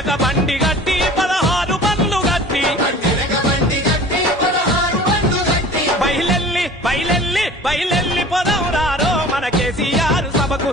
వెనక బండి గట్టి 16 బండ్లు గట్టి బయలెల్లి బయలెల్లి బయలెల్లి పొదం రారో మన కేసీఆర్ సభకు